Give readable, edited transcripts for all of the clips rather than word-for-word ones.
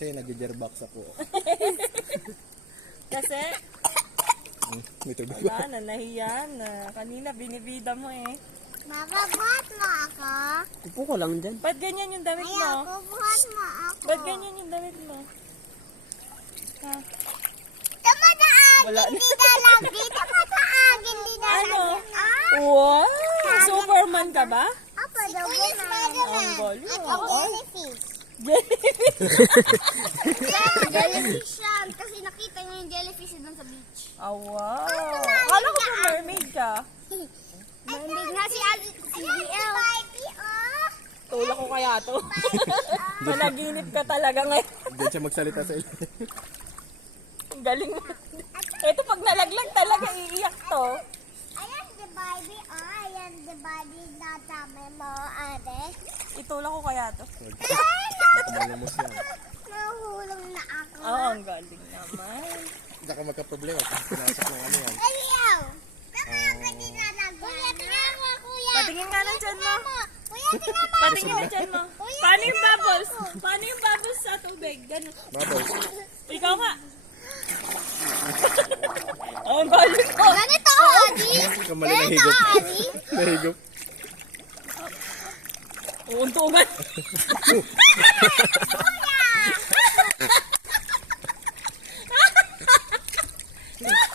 Kasi nag-gearbox ako. Kasi, May tubig. wala na, nahiya na. Kanina binibida mo eh. Makabuhat mo ako. Upo ko lang dyan. Ba't ganyan yung damit Ayaw, mo? kubuhat mo ako. Ba't ganyan yung damit mo? Ha? Tumataag, Wala na. hindi dalagi. Tumataag, hindi dalagi. Ano? Ah, Wow! Superman ka ba? ako, Doberman. Ang galing. Ako, jellyfish. Jellyfish. Jellyfish yan. Kasi nakita niyo yung jellyfish doon sa beach. Ah, wow. Kala ko ba mermaid ka? Mermaid nga si BL. Tulak ko kaya to. Panaginip ka talaga ngayon. Diyan siya magsalita sa iyo. Ang galing mo. Ito pag nalaglag talaga iiyak to. Ayan the Barbie. Oh, ayan the Barbie na dami mo, ate. Itulak ko kaya to. Malumos yan. Nahulong na ako. Oo, ang galing naman. Hindi ka magka-problema kung pinasok ng ano yan. Ayaw. Kuya, tingnan mo, kuya. Patingin nga ng tiyan mo. Kuya, tingnan mo. Patingin ng tiyan mo. Paano yung bubbles? Paano yung bubbles sa tubig? Ganun. Bubbles. Ikaw nga. Oh, ang galing ko. Ganito, Adi. Kamali nahigop. Adi. Nahigop. Uuntungan.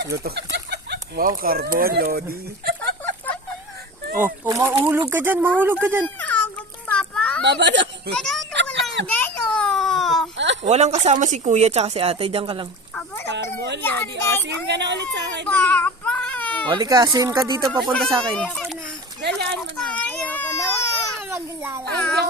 Lutok. Wow, carbon, Lodi. Oh, mahulog ka dyan, mahulog ka dyan. Ako po, Papa. Baba na. Dito ko lang dito. Walang kasama si kuya tsaka si ate, dyan ka lang. Carbon, Lodi. O, sing ka na ulit sa akin. Dali. Papa. Hali ka, sim ka dito, papunta sa akin. Dalian mo na. Ayoko na. Huwag ka maglalaro.